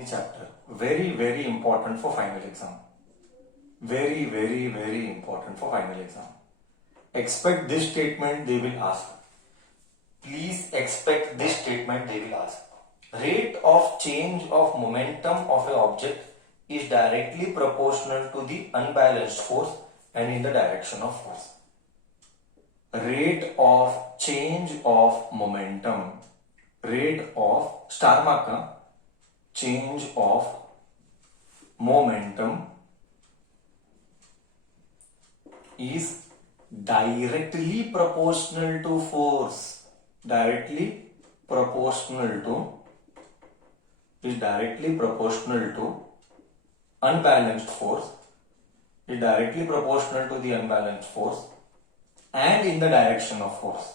the chapter. Very, very important for final exam. Very, very, very important for final exam. Expect this statement they will ask. Please expect this statement they will ask. Rate of change of momentum of an object is directly proportional to the unbalanced force and in the direction of force. Rate of change of momentum. Rate of star mark का change of momentum is directly proportional to force. Directly proportional to unbalanced force. Is directly proportional to the unbalanced force and in the direction of force.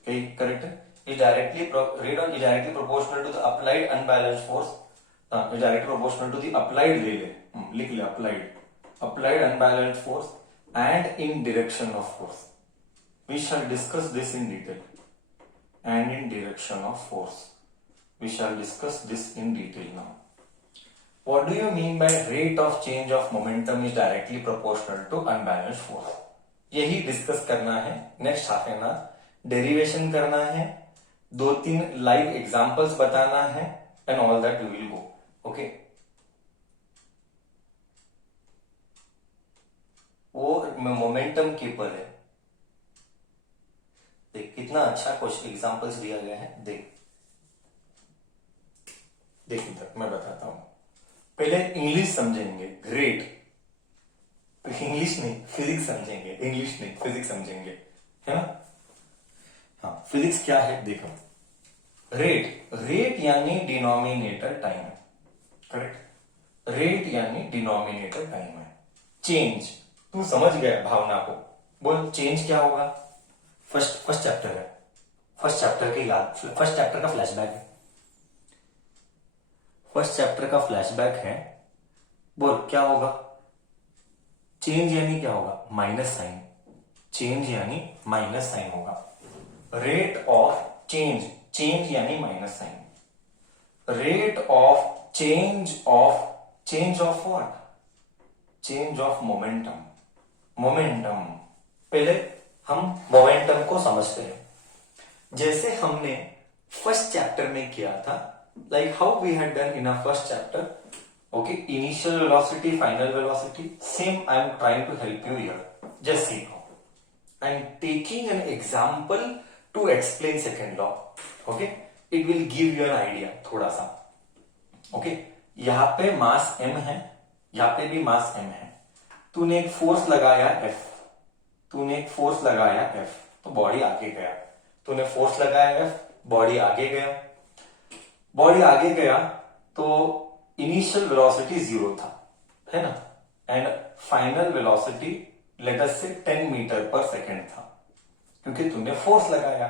Okay, correct? Is directly proportional to the applied unbalanced force. Is directly proportional to the applied applied unbalanced force and in direction of force. We shall discuss this in detail. And in direction of force. We shall discuss this in detail now. What do you mean by rate of change of momentum is directly proportional to unbalanced force? यही discuss करना है next half an hour. Derivation करना है, 2-3 live examples बताना है and all that we will go. Okay, वो momentum के ऊपर है. देख कितना अच्छा कुछ एग्जांपल्स दिया गया है. देख इधर मैं बताता हूं. पहले इंग्लिश समझेंगे. ग्रेट. इंग्लिश नहीं फिजिक्स समझेंगे. इंग्लिश नहीं फिजिक्स समझेंगे, है ना. हाँ, फिजिक्स क्या है देखो. रेट यानी डिनोमिनेटर टाइम है. करेक्ट. रेट यानी डिनोमिनेटर टाइम है. चेंज तू समझ गया भावना को. बोल चेंज क्या होगा. फर्स्ट चैप्टर है. फर्स्ट चैप्टर के याद. फर्स्ट चैप्टर का फ्लैशबैक है. फर्स्ट चैप्टर का फ्लैशबैक है. बोल क्या होगा. चेंज यानी क्या होगा. Minus sign. चेंज यानी माइनस साइन होगा. रेट ऑफ चेंज यानी minus sign. Rate of change of what. Change of momentum. पहले हम मोमेंटम को समझते हैं. जैसे हमने फर्स्ट चैप्टर में किया था, like how we had done in our first chapter. Okay, initial velocity, final velocity. Same I am trying to help you here. Just see how. I am taking an example to explain second law. Okay, it will give you an idea थोड़ा सा. Okay, यहाँ पे मास m है, यहाँ पे भी मास m है. तूने एक फोर्स लगाया F. तो बॉडी आगे गया. तूने फोर्स लगाया F, बॉडी आगे गया. तो इनिशियल वेलोसिटी 0 था, है ना. And final velocity let us से 10 मीटर पर सेकेंड था, क्योंकि तुमने फोर्स लगाया.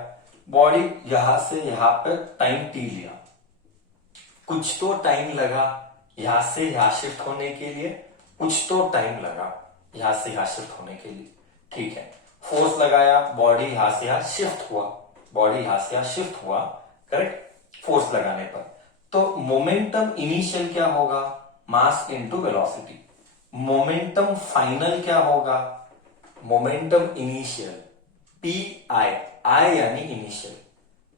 बॉडी यहां से यहां पे टाइम टी लिया. कुछ तो टाइम लगा यहां से यहां शिफ्ट होने के लिए. ठीक है. फोर्स लगाया, बॉडी यहां से यहां शिफ्ट हुआ. करेक्ट. फोर्स लगाने पर तो मोमेंटम इनिशियल क्या होगा. Mass into velocity. Momentum final क्या होगा. मोमेंटम इनिशियल आई यानी इनिशियल.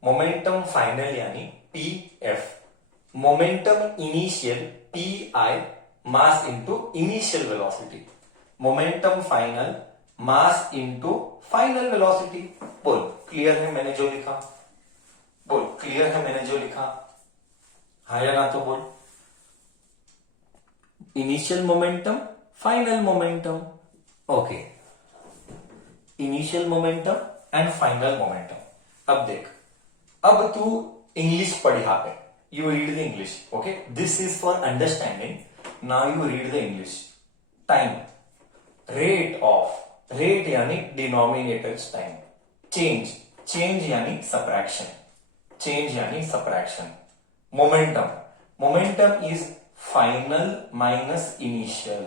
मोमेंटम फाइनल यानी PF. Momentum initial I mass into initial velocity. Momentum final mass into final velocity. बोल क्लियर है मैंने जो लिखा. हाँ या ना तो बोल. Initial momentum, final momentum. Okay, initial momentum and final momentum. अब देख, अब तू इंग्लिश पढ़. यहां पे you read the English. Okay, this is for understanding. Now you read the English. Time. Rate यानी डिनोमिनेटर टाइम. चेंज यानी subtraction. Momentum is final minus initial.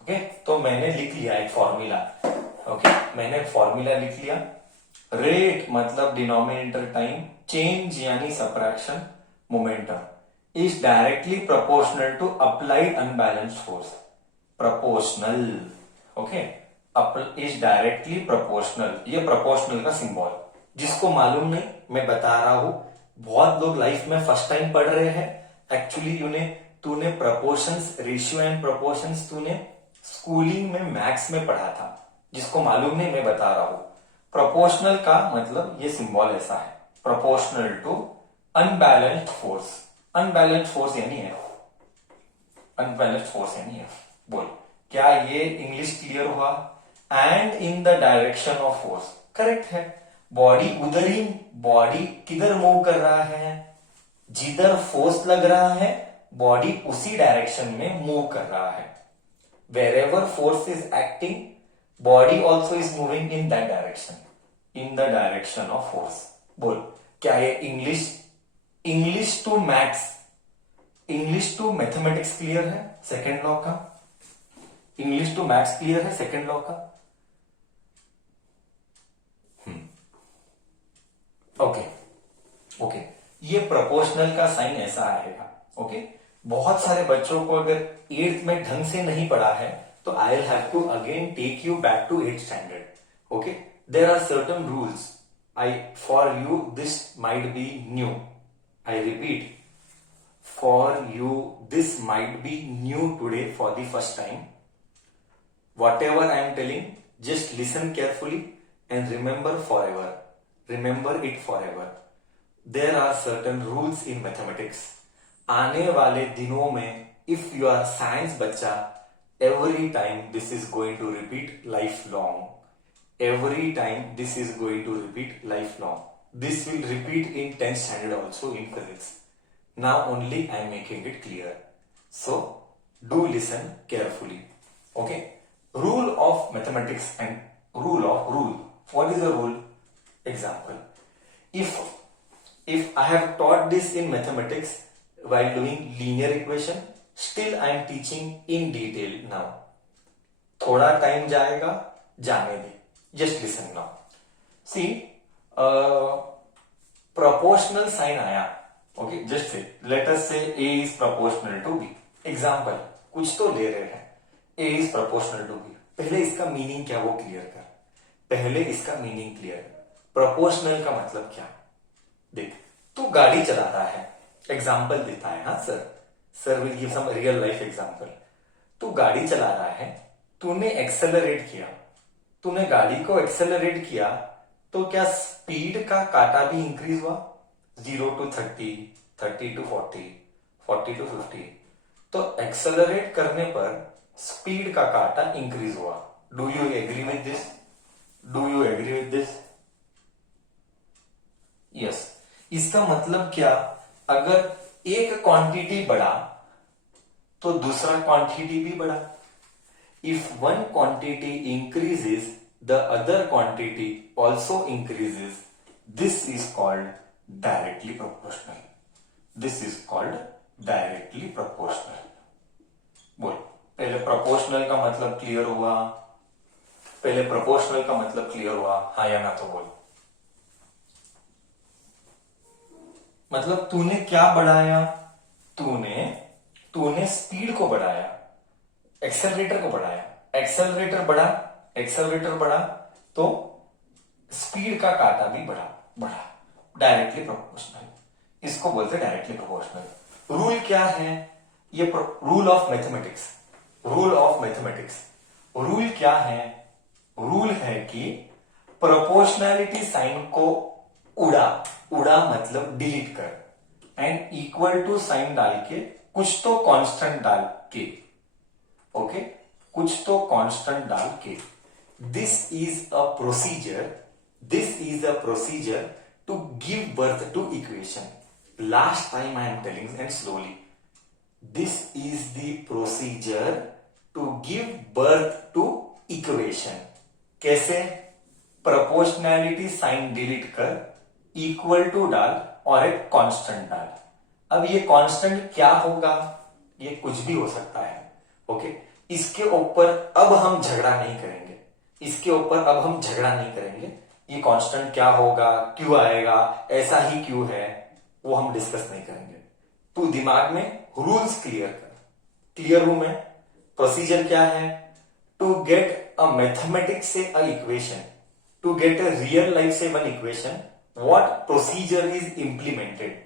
Okay, तो मैंने लिख लिया एक फॉर्मूला. ओके, मैंने फॉर्मूला लिख लिया. रेट मतलब डिनोमिनेटर टाइम, चेंज यानी subtraction, momentum. is directly proportional to applied unbalanced force. Proportional, okay, is directly proportional. ये proportional का सिंबल, जिसको मालूम नहीं मैं बता रहा हूं, बहुत लोग लाइफ में फर्स्ट टाइम पढ़ रहे हैं. एक्चुअली तूने प्रपोर्शंस, रेशियो एंड प्रपोर्शंस तूने स्कूलिंग में मैथ्स में पढ़ा था. जिसको मालूम नहीं मैं बता रहा हूं. प्रोपोर्शनल का मतलब ये सिंबल ऐसा है, proportional to unbalanced force. Unbalanced force यानी है, अनबैलेंस्ड फोर्स यानी है. बोल क्या ये इंग्लिश क्लियर हुआ? And in the direction of force, correct है. बॉडी उधर ही, बॉडी किधर मूव कर रहा है? जिधर फोर्स लग रहा है बॉडी उसी डायरेक्शन में मूव कर रहा है. Wherever force is acting, body also is moving in that direction, in the direction of force. बोल क्या ये English to maths, English to mathematics clear है सेकेंड लॉ का? इंग्लिश टू मैथ्स क्लियर है सेकेंड लॉ का? Okay. ये proportional का sign ऐसा आएगा. ओके. बहुत सारे बच्चों को अगर 8th में ढंग से नहीं पढ़ा है तो I will have to again take you back to 8th standard. Okay. There are certain rules. For you this might be new. I repeat, for you this might be new today for the first time. Whatever I am telling, just listen carefully and remember forever. Remember it forever. There are certain rules in mathematics. आने वाले दिनों में if you are science बच्चा, every time this is going to repeat lifelong. Every time this is going to repeat lifelong. This will repeat in 10th standard also in physics. Now only I am making it clear. So do listen carefully. Okay. Rule of mathematics and rule. What is the rule? Example. If I have taught this in mathematics while doing linear equation, still I am teaching in detail now. थोड़ा time जाएगा, जाने दे. Just listen now. See, proportional sign आया. Okay, just say, let us say A is proportional to B. Example, कुछ तो ले रहे हैं. A is proportional to B. पहले इसका मीनिंग क्या वो क्लियर कर. पहले इसका मीनिंग क्लियर. प्रोपोर्शनल का मतलब क्या? देख, तू गाड़ी चला रहा है. एग्जाम्पल देता है. हाँ sir will give some real life example. तू गाड़ी चला रहा है, तूने एक्सेलरेट किया. तूने गाड़ी को एक्सेलरेट किया तो क्या स्पीड का काटा भी इंक्रीज हुआ? 0 to 30, 30 to 40, 40 to 50. तो एक्सेलरेट करने पर स्पीड का काटा इंक्रीज हुआ. Do you agree with this? Do you agree with this? Yes. इसका मतलब क्या? अगर एक क्वांटिटी बढ़ा तो दूसरा क्वांटिटी भी बढ़ा. If one quantity increases, the other quantity also increases. This is called directly proportional. This is called directly proportional. बोल, पहले proportional का मतलब क्लियर हुआ? पहले proportional का मतलब क्लियर हुआ? हाँ या ना तो बोल. मतलब तूने क्या बढ़ाया? तूने स्पीड को बढ़ाया, एक्सेलरेटर को बढ़ाया. एक्सेलरेटर बढ़ा तो स्पीड का काटा भी बढ़ा. Directly proportional. इसको बोलते हैं डायरेक्टली प्रोपोर्शनल. रूल क्या है? ये रूल ऑफ मैथमेटिक्स. रूल क्या है? रूल है कि प्रोपोर्शनैलिटी साइन को उड़ा मतलब डिलीट कर, एंड इक्वल टू साइन डाल के कुछ तो कांस्टेंट डाल के. ओके, कुछ तो कांस्टेंट डाल के. This is a procedure to give birth to equation. Last time I am telling and slowly. This is the procedure to give birth to equation. कैसे? प्रोपोर्शनैलिटी साइन डिलीट कर, equal to डाल और एक constant डाल. अब ये constant क्या होगा? ये कुछ भी हो सकता है. ओके, इसके ऊपर अब हम झगड़ा नहीं करेंगे. ये कांस्टेंट क्या होगा, क्यों आएगा, ऐसा ही क्यों है, वो हम डिस्कस नहीं करेंगे. तू दिमाग में रूल्स क्लियर कर। क्लियर हूं मैं? प्रोसीजर क्या है? टू गेट अ मैथमेटिक्स से a equation, to get a real life से one equation, what procedure is implemented?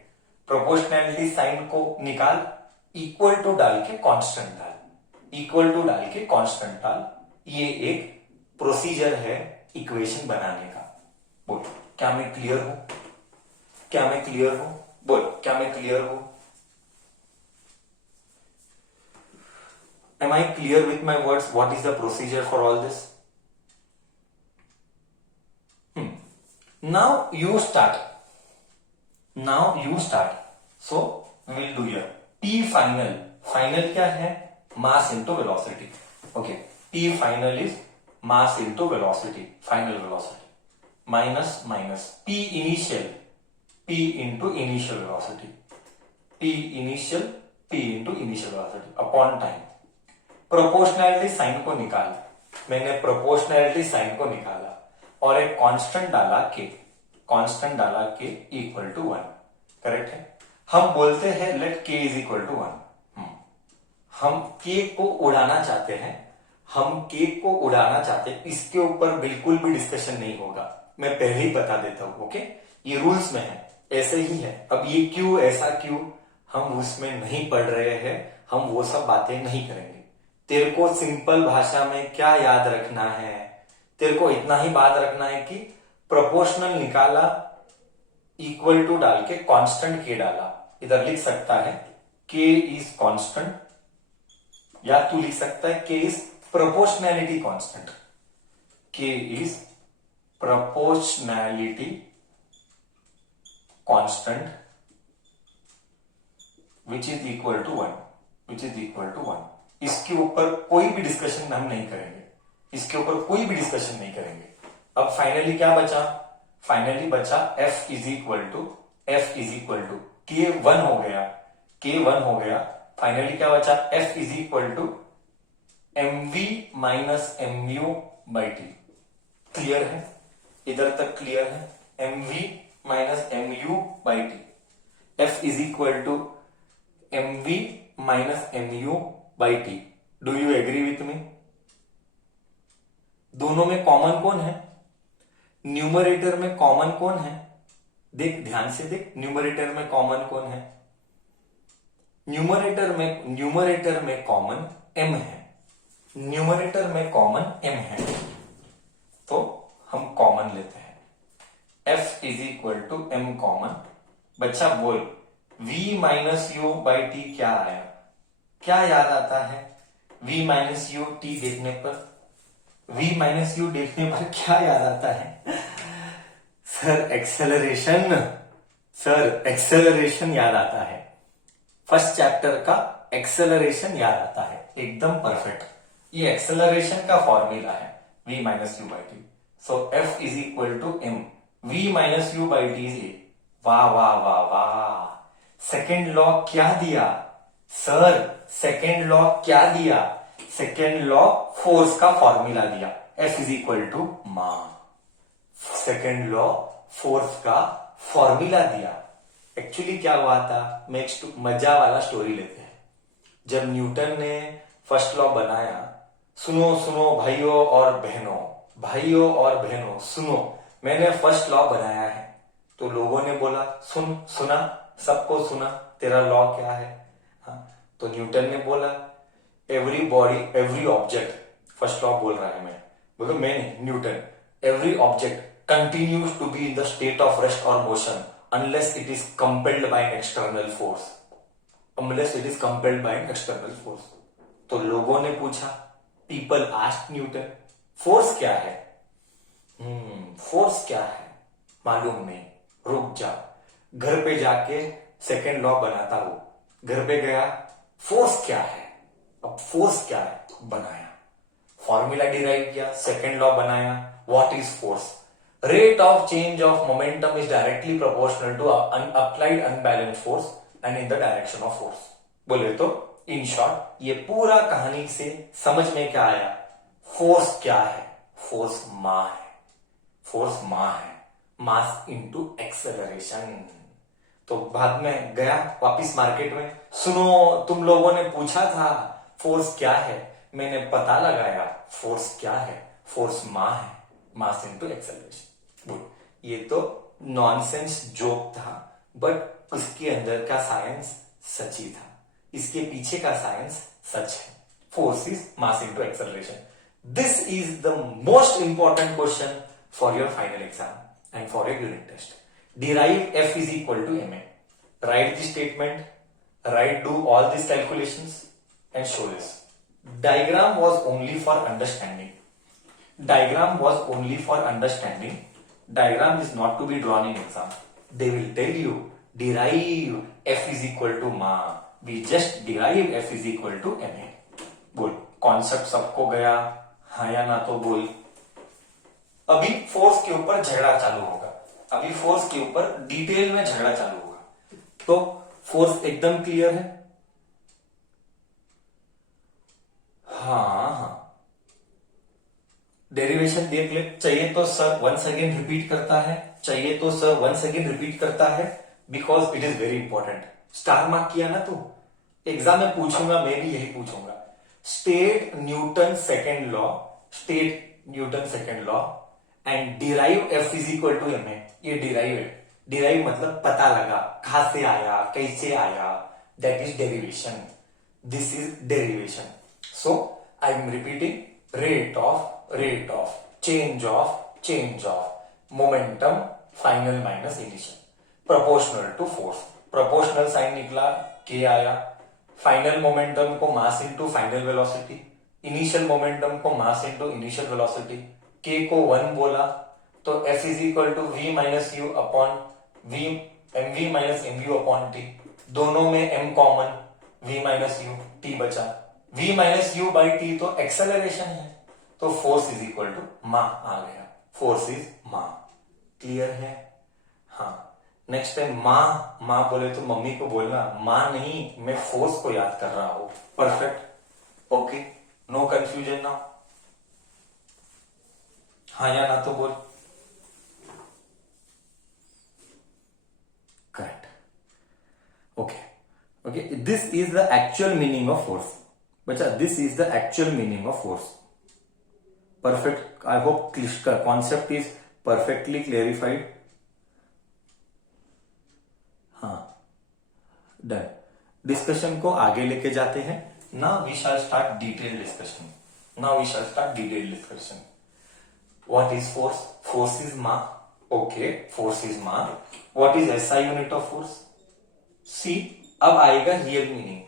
Proportionality sign को निकाल, इक्वल टू डाल के कांस्टेंट डाल, इक्वल टू डाल के कांस्टेंट डाल। ये एक प्रोसीजर है इक्वेशन बनाने का। बोल, क्या मैं क्लियर हूं? क्या मैं क्लियर हूं? बोल, क्या मैं क्लियर हूं? Am I clear with my words? What is the procedure for all this? Now you start. Now you start. So we will do here. T final. Final क्या है? Mass into velocity. Okay. T final is mass into velocity. Final velocity. Minus minus. P initial. P into initial velocity. P initial. P into initial velocity. Upon time. Proportionality sign को निकाल। मैंने proportionality sign को निकाला और एक constant डाला के, constant डाला के इक्वल टू 1। करेक्ट है? हम बोलते हैं लेट के इज इक्वल टू 1। हम के को उड़ाना चाहते हैं, हम के को उड़ाना चाहते हैं। इसके ऊपर बिल्कुल भी डिस्कशन नहीं होगा, मैं पहले ही बता देता हूं। ओके, ये रूल्स में है, ऐसे ही है। अब ये क्यों, ऐसा क्यों, हम उसमें नहीं पढ़ रहे हैं, हम वो सब बातें नहीं करेंगे। तेरे को सिंपल भाषा में क्या याद रखना है? तेरे को इतना ही बात रखना है कि प्रोपोर्शनल निकाला, इक्वल टू डाल के कांस्टेंट के डाला। इधर लिख सकता है के इज कांस्टेंट, या तू लिख सकता है K is proportionality constant. K is proportionality constant which is equal to 1, which is equal to 1। इसके ऊपर कोई भी डिस्कशन हम नहीं करेंगे, इसके ऊपर कोई भी डिस्कशन नहीं करेंगे। अब फाइनली क्या बचा? फाइनली बचा F is equal to, F is equal to K1 हो गया, K1 हो गया। फाइनली क्या बचा? F is equal to mv minus mu by t. Clear है? इधर तक क्लियर है? mv minus mu by t. F is equal to mv minus mu by t. Do you agree with me? दोनों में common कौन है? Numerator में common कौन है? देख, ध्यान से देख, न्यूमरेटर में कॉमन कौन है? न्यूमरेटर में कॉमन m है, न्यूमरेटर में कॉमन m है, तो हम कॉमन लेते हैं। f is equal to m common. बच्चा बोल, v minus u by t क्या आया? क्या याद आता है v माइनस यू टी देखने पर? v माइनस यू देखने पर क्या याद आता है? सर एक्सेलरेशन, सर एक्सेलरेशन याद आता है। फर्स्ट चैप्टर का एक्सेलरेशन याद आता है, एकदम परफेक्ट। ये एक्सेलरेशन का फॉर्मूला है v minus u by t. So f is equal to m, v minus u by t is a। वाह वाह वाह वाह, सेकेंड लॉ क्या दिया सर? सेकेंड लॉ क्या दिया? सेकेंड लॉ फोर्स का फॉर्मूला दिया, F इज इक्वल टू मा। सेकेंड लॉ फोर्स का फॉर्मूला दिया। एक्चुअली क्या हुआ था, मैं एक मजा वाला स्टोरी लेते हैं। जब न्यूटन ने फर्स्ट लॉ बनाया, सुनो सुनो भाइयों और बहनों, भाइयों और बहनों सुनो, मैंने फर्स्ट लॉ बनाया है। तो लोगों ने बोला सुन, सुना, सबको सुना, तेरा लॉ क्या है? तो न्यूटन ने बोला every body every object, first law बोल रहा है मैं, बोलो मैं नहीं, Newton, every object continues to be in the state of rest और motion unless it is compelled by an external force, unless it is compelled by an external force. तो लोगों ने पूछा, पीपल आस्क्ड न्यूटन, फोर्स क्या है? Force क्या है मालूम नहीं, रुक जा, घर पे जाके सेकेंड लॉ बनाता हूं। घर पे गया, फोर्स क्या है? अब फोर्स क्या है बनाया, फॉर्मूला डिराइव किया, सेकेंड लॉ बनाया। What is force? Rate of change of momentum is directly proportional to applied unbalanced force and in the direction of force. बोले तो इन शॉर्ट ये पूरा कहानी से समझ में क्या आया? फोर्स क्या है? फोर्स मा है, फोर्स मा है, मास इंटू एक्सेलरेशन। तो बाद में गया वापिस मार्केट में, सुनो तुम लोगों ने पूछा था फोर्स क्या है, मैंने पता लगाया फोर्स क्या है, force mass into acceleration. Good, ये तो नॉनसेंस जोक था, बट उसके अंदर का साइंस सच ही था, इसके पीछे का साइंस सच है। Force is mass into acceleration. This is the most important question for your final exam and for your unit test. Derive F is equal to ma. Write the statement, do all these calculations and show this. Diagram was only for understanding. Diagram was only for understanding. Diagram is not to be drawn in exam. They will tell you derive F is equal to ma. We just derive F is equal to ma. बोल, concept सबको गया, हाँ या ना तो बोल। अभी force के ऊपर झगड़ा चालू होगा, अभी फोर्स के ऊपर डिटेल में झगड़ा चालू होगा। तो फोर्स एकदम क्लियर है? हाँ, डेरिवेशन देख ले। चाहिए तो सर वंस अगेन रिपीट करता है, चाहिए तो सर वंस अगेन रिपीट करता है, because it is very important. Star mark किया ना तू, एग्जाम में पूछूंगा, मैं भी यही पूछूंगा। State Newton second law, state Newton second law and derive F is equal to m a. ये डिराइव है, डिराइव मतलब पता लगा, कहां से आया, कैसे आया, that is derivation. This is derivation. So I am repeating, rate of change of momentum final minus initial proportional to force. Proportional sign निकला, के आया। फाइनल मोमेंटम को mass into final velocity, initial momentum को mass into initial velocity. के को 1 बोला तो F is equal to V minus u upon V, mv minus mu upon t. दोनों में m common, V minus u, t बचा। V minus u by t तो acceleration है, तो फोर्स इज इक्वल टू मा आ गया। फोर्स इज मा। Clear है? हाँ। नेक्स्ट टाइम माँ बोले तो मम्मी को बोलना माँ नहीं, मैं फोर्स को याद कर रहा हूं। Perfect, okay, no confusion now. हाँ या ना तो बोल। Correct, okay, this is the actual meaning of force. बच्चा, this is the actual meaning of force. Perfect, I hope concept is perfectly clarified. हाँ, डन। डिस्कशन को आगे लेके जाते हैं। Now we shall start detail discussion. What is force? Force is ma. Okay, force is ma. What is SI unit of force? See, अब आएगा real meaning.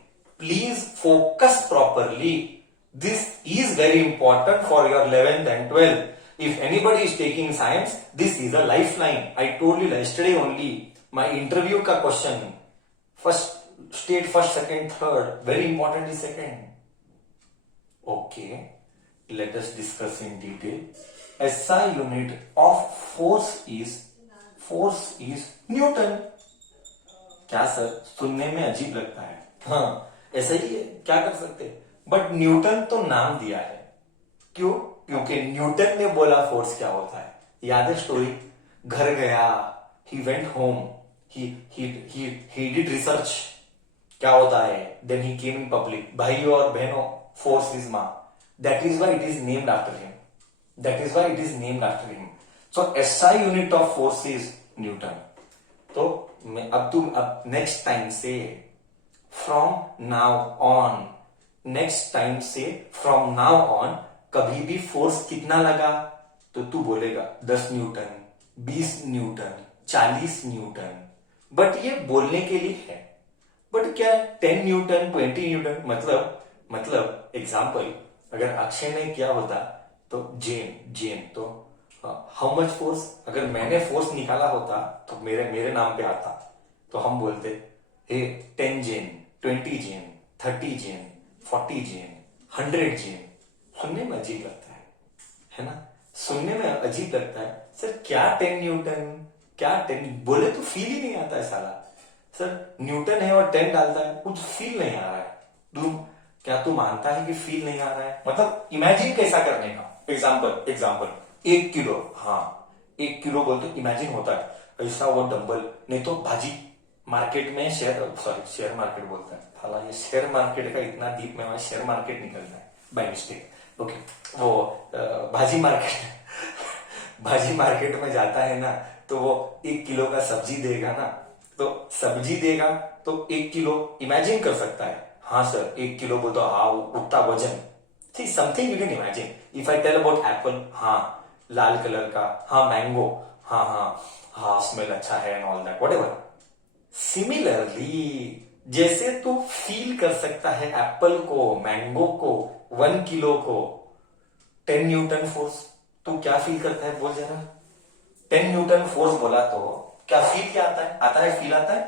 Please focus properly. This is very important for your 11th and 12th. If anybody is taking science, this is a lifeline. I told you yesterday only. My interview का question. First, state first, second, third. Very important is second. Okay, let us discuss in detail. SI unit of force is Newton. क्या sir, सुनने में अजीब लगता है, हाँ ऐसा ही है, क्या कर सकते हैं, बट न्यूटन तो नाम दिया है। क्यों? क्योंकि न्यूटन ने बोला फोर्स क्या होता है। याद है स्टोरी? घर गया, he went home, he did research क्या होता है, then he came in public. भाई और बहनों, फोर्स इज मा, that is why it is named after him. So SI unit of force is Newton. तो अब नेक्स्ट टाइम से फ्रॉम नाउ ऑन कभी भी फोर्स कितना लगा तो तू बोलेगा 10 न्यूटन, 20 न्यूटन, 40 न्यूटन। बट ये बोलने के लिए है, बट क्या 10 न्यूटन, 20 न्यूटन, मतलब एग्जाम्पल अगर अक्षय ने किया होता तो जेन तो हाउ मच फोर्स, अगर मैंने फोर्स निकाला होता तो मेरे नाम पे आता, तो हम बोलते हे 10 जेन, 20 जेन, 30 जेन, 40 जेन, 100 जेन। सुनने में अजीब लगता है ना? सुनने में अजीब लगता है। सर क्या 10 न्यूटन, क्या 10 बोले तो फील ही नहीं आता है साला। सर न्यूटन है और 10 डालता है, कुछ फील नहीं आ रहा है। क्या तू मानता है कि फील नहीं आ रहा है? मतलब इमेजिन कैसा करने का। एग्जाम्पल 1 किलो, हाँ 1 किलो बोलते इमेजिन होता है ऐसा वो डंबल, नहीं तो भाजी मार्केट में शेयर मार्केट बोलता है हाला, ये शेयर मार्केट का इतना डीप में शेयर मार्केट निकलता है बाय मिस्टेक। ओके, वो भाजी मार्केट भाजी मार्केट में जाता है ना, तो वो 1 किलो का सब्जी देगा ना, तो सब्जी देगा तो 1 किलो इमेजिन कर सकता है, हाँ सर 1 किलो बोल तो हाँ उतना वजन, see something you can imagine. If I tell about apple, हाँ लाल कलर का, हाँ मैंगो, हाँ हाँ हाँ स्मेल अच्छा है and all that whatever. Similarly जैसे तू फील कर सकता है एप्पल को, मैंगो को, 1 किलो को, 10 न्यूटन फोर्स, तू क्या फील करता है बोल जरा। 10 न्यूटन फोर्स बोला तो क्या फील क्या आता है? आता है फील आता है?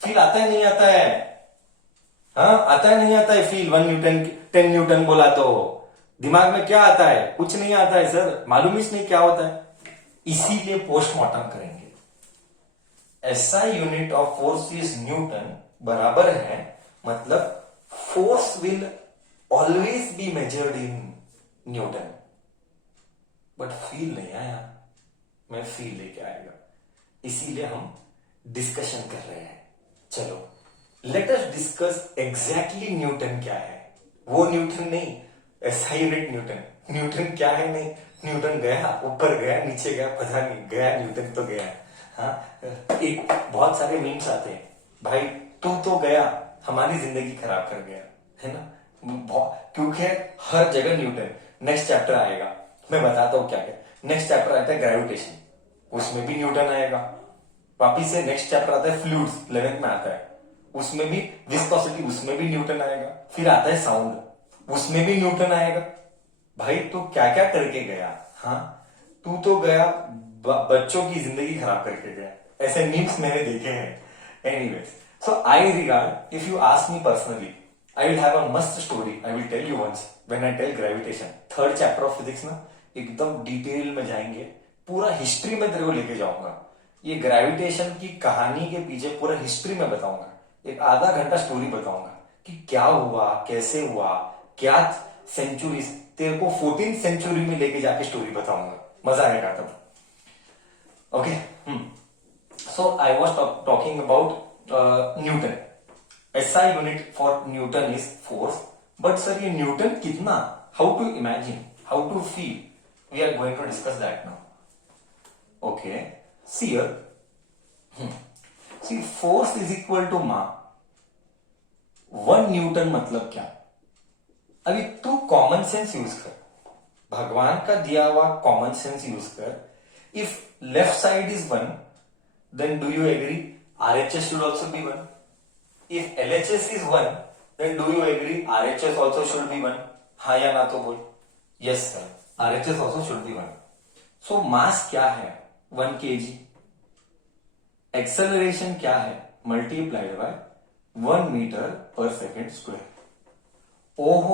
फील आता है नहीं आता है? हाँ आता है नहीं आता है फील? 1 न्यूटन 10 न्यूटन बोला तो दिमाग में क्या आता है? कुछ नहीं आता है सर, मालूम ही नहीं क्या होता है। इसीलिए पोस्टमार्टम करेंगे। SI unit of force is Newton बराबर है, मतलब force will always be measured in newton. But feel नहीं आया, मैं फील लेके आएगा, इसीलिए हम डिस्कशन कर रहे हैं। चलो let us discuss exactly Newton क्या है। वो न्यूटन नहीं, एसआई यूनिट न्यूटन। न्यूटन क्या है नहीं, न्यूटन गया ऊपर गया नीचे गया पता नहीं, गया न्यूटन तो गया। हाँ, एक बहुत सारे मीम्स आते हैं, भाई तू तो गया हमारी जिंदगी खराब कर गया, है ना। क्योंकि हर जगह न्यूटन। नेक्स्ट चैप्टर आएगा, मैं बताता हूं क्या है। नेक्स्ट चैप्टर आता है ग्रेविटेशन, उसमें भी न्यूटन आएगा। वापिस से नेक्स्ट चैप्टर आता है फ्लूइड्स, 11th में आता है, उसमें भी विस्कोसिटी, उसमें भी न्यूटन आएगा। फिर आता है साउंड, उसमें भी न्यूटन आएगा। भाई तू क्या क्या करके गया, हाँ तू तो गया बच्चों की जिंदगी खराब करके गया। ऐसे मीम्स मैंने देखे हैं। Anyways, so I regard, if you ask me personally, I will have a मस्त story, I will tell you once when I tell gravitation. 3rd chapter of physics ना एकदम डिटेल में जाएंगे, पूरा हिस्ट्री में तेरे को लेके जाऊंगा। ये ग्रेविटेशन की कहानी के पीछे पूरा हिस्ट्री में बताऊंगा, एक आधा घंटा स्टोरी बताऊंगा कि क्या हुआ, कैसे हुआ, क्या सेंचुरी, तेरे को 14th सेंचुरी में लेके जाके स्टोरी बताऊंगा, मजा आएगा तब। Okay, so I was talking about newton. SI unit for newton is force. But sir ये न्यूटन कितना, how to imagine, how to feel, we are going to discuss that now. Okay, see here, see force is equal to ma. 1 Newton मतलब क्या? अभी तू common sense use कर, भगवान का दिया हुआ कॉमन सेंस यूज कर। If left side is 1, then do you agree RHS should also be 1? If LHS is 1, then do you agree RHS also should be 1? हाँ या ना तो बोल। Yes sir, RHS also should be 1. So mass क्या है? 1 kg. Acceleration क्या है? Multiplied by 1 meter per second square. ओ हो,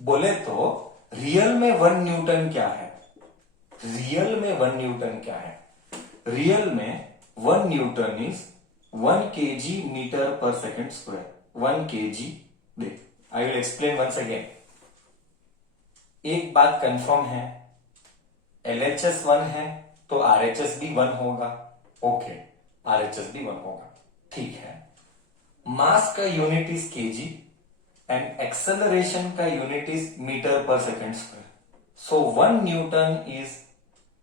बोले तो रियल में 1 न्यूटन क्या है? रियल में 1 न्यूटन क्या है? रियल में 1 newton is 1 kg metre per second square. 1 kg, देख I will explain once again. एक बात कंफर्म है, LHS 1 है तो RHS भी 1 होगा। ओके, RHS भी 1 होगा, ठीक है। मास का unit is kg and acceleration का unit is metre per second square. So 1 newton is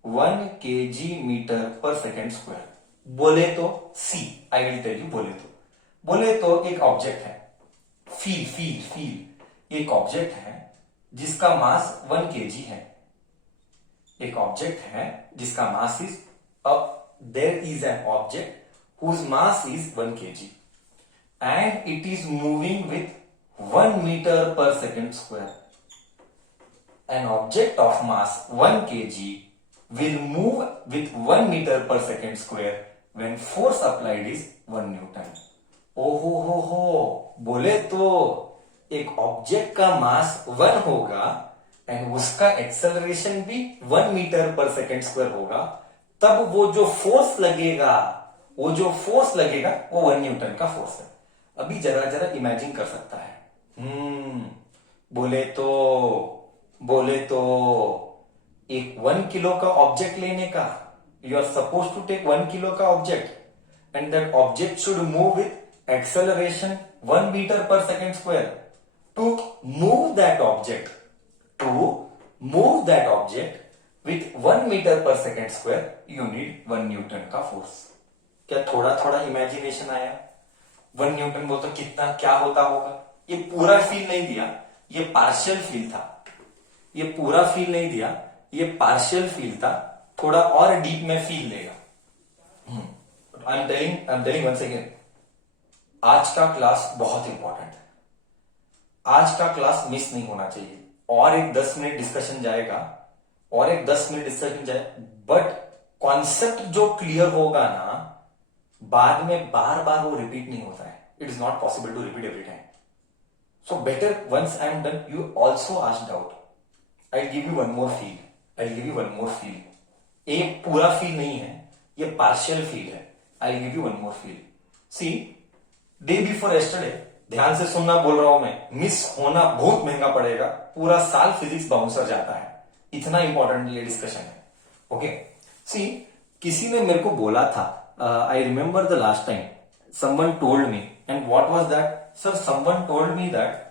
1 kg metre per second square. बोले तो see, I will tell you. बोले तो एक ऑब्जेक्ट है, फील एक ऑब्जेक्ट है जिसका मास 1 kg है। एक ऑब्जेक्ट है जिसका mass is, there is an object whose mass is 1 kg and it is moving with 1 metre per second square. An object of mass 1 kg will move with 1 meter per second square when force applied is 1 Newton. हो, बोले तो एक object का मास 1 होगा and उसका acceleration भी 1 metre per second square होगा, तब वो जो फोर्स लगेगा वो 1 न्यूटन का फोर्स है। अभी जरा इमेजिन कर सकता है। बोले तो एक 1 किलो का ऑब्जेक्ट लेने का, you are suppose to take 1 kilo का object and that object should move with acceleration 1 meter per second square. To move that object with 1 meter per second square, you need 1 Newton का force. क्या थोड़ा थोड़ा imagination आया? 1 Newton बोल तो कितना क्या होता होगा? ये पूरा फील नहीं दिया, ये पार्शियल फील था. ये पूरा फील नहीं दिया, ये पार्शियल फील था. थोड़ा और डीप में फील देगा. I am telling once again, आज का क्लास बहुत इंपॉर्टेंट है. आज का क्लास मिस नहीं होना चाहिए. और एक 10 मिनट डिस्कशन जाएगा, बट कॉन्सेप्ट जो क्लियर होगा ना, बाद में बार बार वो रिपीट नहीं होता है. It is not possible to repeat every time. So better once I am done, you also ask doubt, I give you one more feel. ये पूरा फील नहीं है, ये पार्शियल फील है. I give you one more feel. See, day before yesterday, ध्यान से सुनना बोल रहा हूं मैं, मिस होना बहुत महंगा पड़ेगा. पूरा साल फिजिक्स बाउंसर जाता है, इतना इंपॉर्टेंट ये डिस्कशन है. ओके, सी, किसी ने मेरे को बोला था, I remember the last time someone told me, and what was that? Sir, someone told me that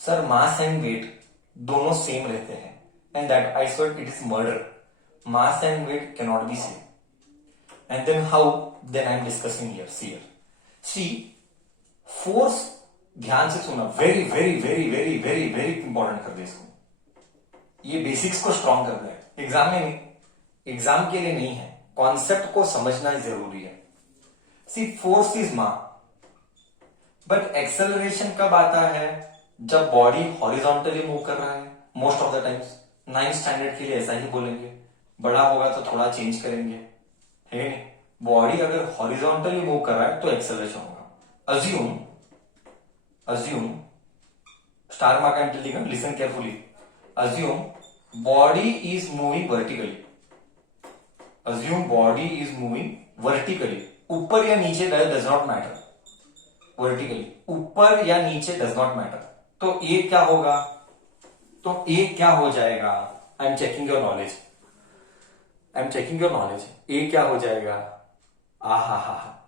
sir, mass and weight दोनों सेम रहते हैं, and that I said it is murder. Mass and weight can not be same. And then how? Then I am discussing here. See, force, ध्यान से सुनना, very very very very very very important कर दे इसको. ये basics को strong कर दे. Exam में नहीं, एग्जाम के लिए नहीं है, कॉन्सेप्ट को समझना जरूरी है. See, force is मां, बट एक्सेलरेशन कब आता है? जब बॉडी हॉरिजॉन्टली मूव कर रहा है. Most of the times 9th standard के लिए ऐसा ही बोलेंगे. बड़ा होगा तो थोड़ा चेंज करेंगे, है नहीं? बॉडी अगर हॉरिजॉन्टली मूव कर रहा है तो एक्सेलरेशन होगा. Assume star mark I am telling, listen carefully. Assume body is moving vertically. ऊपर या नीचे डज नॉट मैटर. वर्टिकली ऊपर या नीचे डज नॉट मैटर. तो ये क्या होगा? तो ये क्या हो जाएगा? I am checking your knowledge. A क्या हो जाएगा?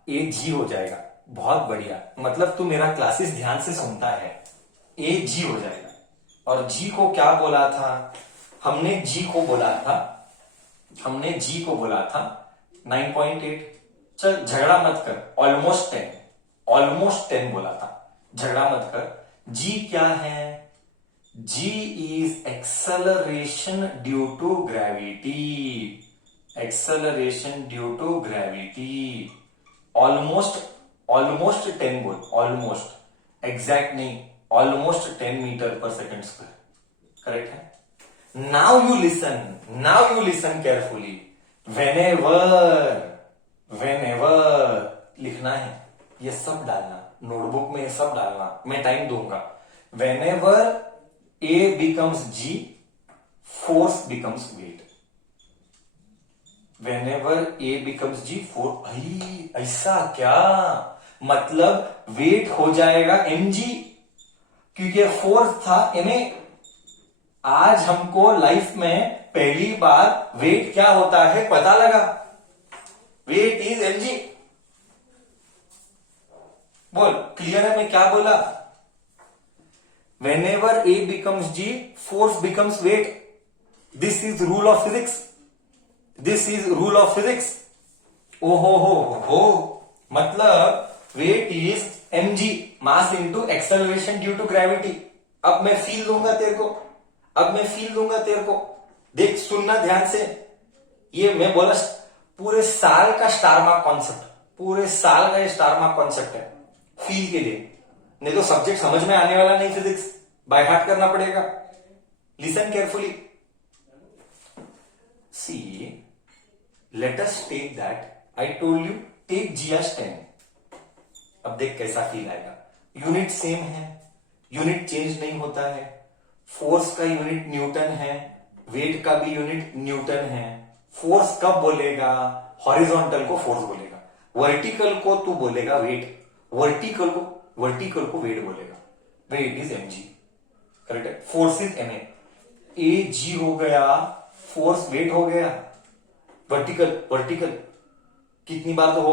ए जी हो जाएगा. बहुत बढ़िया. मतलब तू मेरा क्लासेस ध्यान से सुनता है. ए जी हो जाएगा. और जी को क्या बोला था? हमने जी को बोला था 9.8. चल झगड़ा मत कर, ऑलमोस्ट 10 बोला था. झगड़ा मत कर. जी क्या है? जी is acceleration due to gravity. Almost 10 बोल. ऑलमोस्ट, एग्जैक्ट नहीं, almost 10 metre per second square. Correct है. Now you listen carefully. Whenever लिखना है, ये सब डालना नोटबुक में, ये सब डालना. मैं टाइम दूंगा. Whenever a becomes g, force becomes weight. Whenever A becomes G, ऐसा क्या? मतलब वेट हो जाएगा mg, क्योंकि फोर्स था ma. आज हमको लाइफ में पहली बार वेट क्या होता है पता लगा. Weight is mg. बोल, क्लियर है मैं क्या बोला? Whenever A becomes G, force becomes weight. This is rule of physics. हो. मतलब weight is mg, mass into acceleration due to gravity. अब मैं फील दूंगा तेरे को. देख, सुनना ध्यान से. ये मैं बोला पूरे साल का स्टार मार्क कॉन्सेप्ट है फील के लिए. नहीं तो सब्जेक्ट समझ में आने वाला नहीं. फिजिक्स बाय हार्ट करना पड़ेगा. Listen carefully. See, let us take that. I told you, take G as 10. अब देख कैसा फील आएगा. यूनिट सेम है, यूनिट चेंज नहीं होता है. फोर्स का यूनिट न्यूटन है, वेट का भी यूनिट न्यूटन है. फोर्स कब बोलेगा? हॉरिजॉन्टल को फोर्स बोलेगा, वर्टिकल को तू बोलेगा वेट. वर्टिकल को वेट बोलेगा. Weight is mg. करेक्ट है. Force is ma. A g हो गया, फोर्स वेट हो गया. वर्टिकल वर्टिकल कितनी बार तो हो गया।